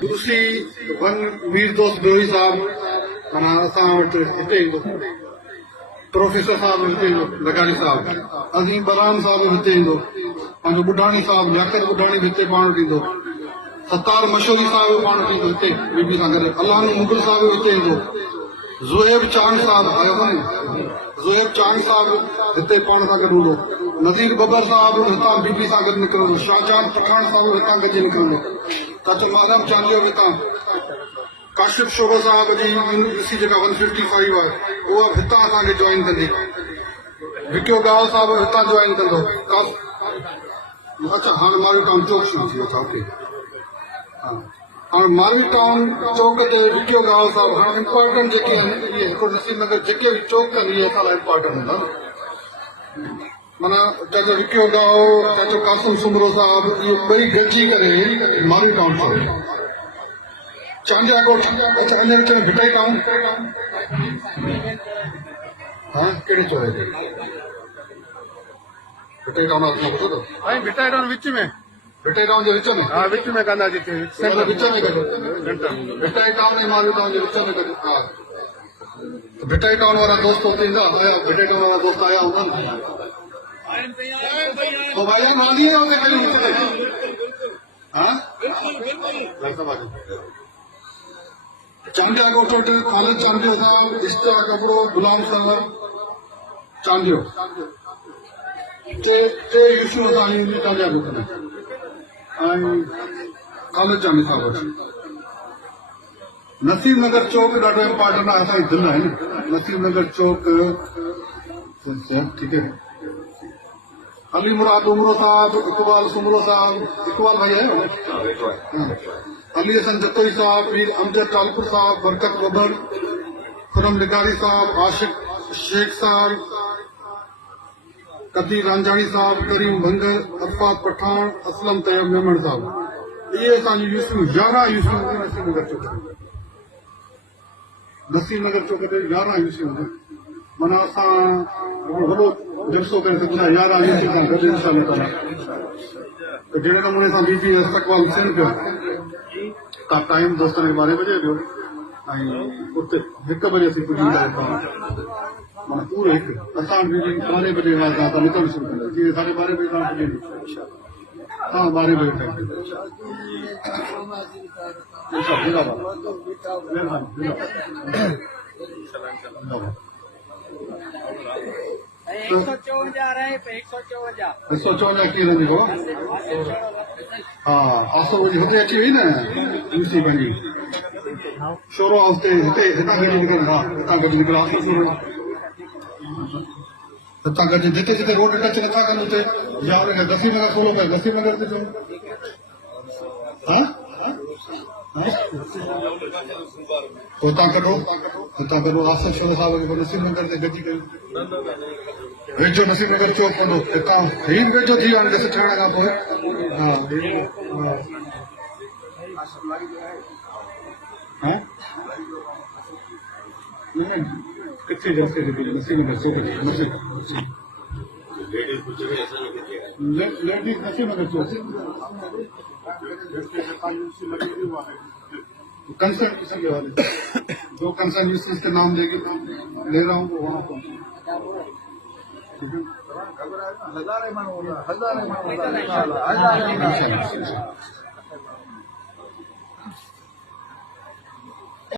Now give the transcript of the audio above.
दूसरी वन मीर दोस्त डोई साहब माना असां वटि हिते ईंदो, प्रोफेसर साहब हिते ईंदो, लगानी साहब, अज़ीम बरान साहब हिते ईंदो, पंहिंजो बुढ़ाणी साहब लियाकत बुढ़ाणी बि हिते पाण वटि ईंदो, सत्तार मशहूरी साहब पाण वटि ईंदो हिते बीबी सां गॾु, अल्लाह मुगल साहब हिते ईंदो, ज़ुएब चांद साहब आयो कोन्हे, ज़ुएब चांद साहब हिते पाण सां गॾु हूंदो, नज़ीर बबर साहब हितां बीबी सां गॾु निकिरंदो, शाहजहान पठान साहब हितां गॾु निकिरंदो, काचल माधव चांदियो हितां, काशिफ शोभा साहब जी यूनिवर्सिटी जेका 155 आहे उहा हितां असांखे जॉइन कंदी, विकियो गांव साहब हितां जॉइन कंदो, अच्छा हाणे मारवी टाउन चौक शुरू थी वियो छा हाणे मारवी टाउन चौक ते विकियो गांव साहब हाणे इम्पोर्टेंट जेके आहिनि इहे हिकिड़ो नसीब नगर जेके बि चौक आहिनि इहे असां लाइ इम्पोर्टेंट हूंदा माना चाचो विकियो गांव चाचो कासिम सुमरो साहब इहे ॿई गॾिजी करे मारवी टाउन चौक चांडिया कोट अच्छा अञा विच में भिटाई टाउन हाँ कहिड़े चौक ते भिटाई टाउन आहे ॿुधो अथव भिटाई टाउन विच में भिटाई टाउन जे विच में हा विच में कंदा जिते विच में कजो भिटाई टाउन ऐं मारवी टाउन जे विच में कजो हा भिटाई टाउन वारा दोस्त हुते ईंदा आया भिटाई टाउन वारा दोस्त आया हूंदा तो भाई मांदी है उन्हें कहीं विच हाँ चांडिया कोट खालिद चांडियो साहब इश्तिया कपड़ो गुलाम साहब चांडियो टे यूशू असांजी चांडिया कोट में ऐं खालिद चांडी साहब नसीब नगर चौक ॾाढो इम्पोर्टेंट आहे असांजी दिलि आहे न नसीब नगर चौक ठीक है अली मुराद उमरो साहब इकबाल सुमरो साहब इकबाल भाई है अली हसन जतोई साहब मीर अमजद टालपुर साहब बरकत बबर खुरम निगारी साहब आशिक शेख साहब कदीर रांझाणी साहब करीम भंगर अरफात पठान असलम तैयब मेमण साहब ये असांजी यूसू 11 यूसू नसीब नगर चौक नसीब नगर चौक ते 11 यूसू माना असां वॾो जलसो करे सघंदा 11 यूसू सां गॾु इंशाअल्लाह ताला जहिड़े नमूने सां बीबी इस्तक़बाल थियनि पियो तव्हां टाइम दोस्तनि खे 12 बजे ॾियो ऐं उते 1 बजे असीं पुॼी करे माना पूरे 1 असां बि 12 बजे खां तव्हां निकिरणु शुरू कंदा जीअं 12:30 बजे तव्हां पुॼी हाँ 12 बजे तक 154 की रहंदी को हाँ आसो वरी हुते अची वई न यूसी पंहिंजी शोरो हाउस ते हिते हितां गॾु निकिरनि हा हितां गॾु निकिरो आसो शोरो हितां गॾु जिते जिते रोड टच नथा कनि उते यार नसीब नगर खोलो पिया नसीब नगर ते चओ हाँ हुतां कढो आसो शोरो साहब खे नसीब नगर ते गॾिजी कयो वेझो नसीब नगर चौक पवंदो हितां ही वेझो थी वियो हाणे ॾिस ठहण खां पोइ हा किथे जाते नसीब नगर चौक लेडीज नसीब नगर चौक कंसर्न किस्म के वाले जो कंसर्न यूज के नाम लेके ले रहा हूँ वो वहाँ पहुँचे हज़ारे माण्हू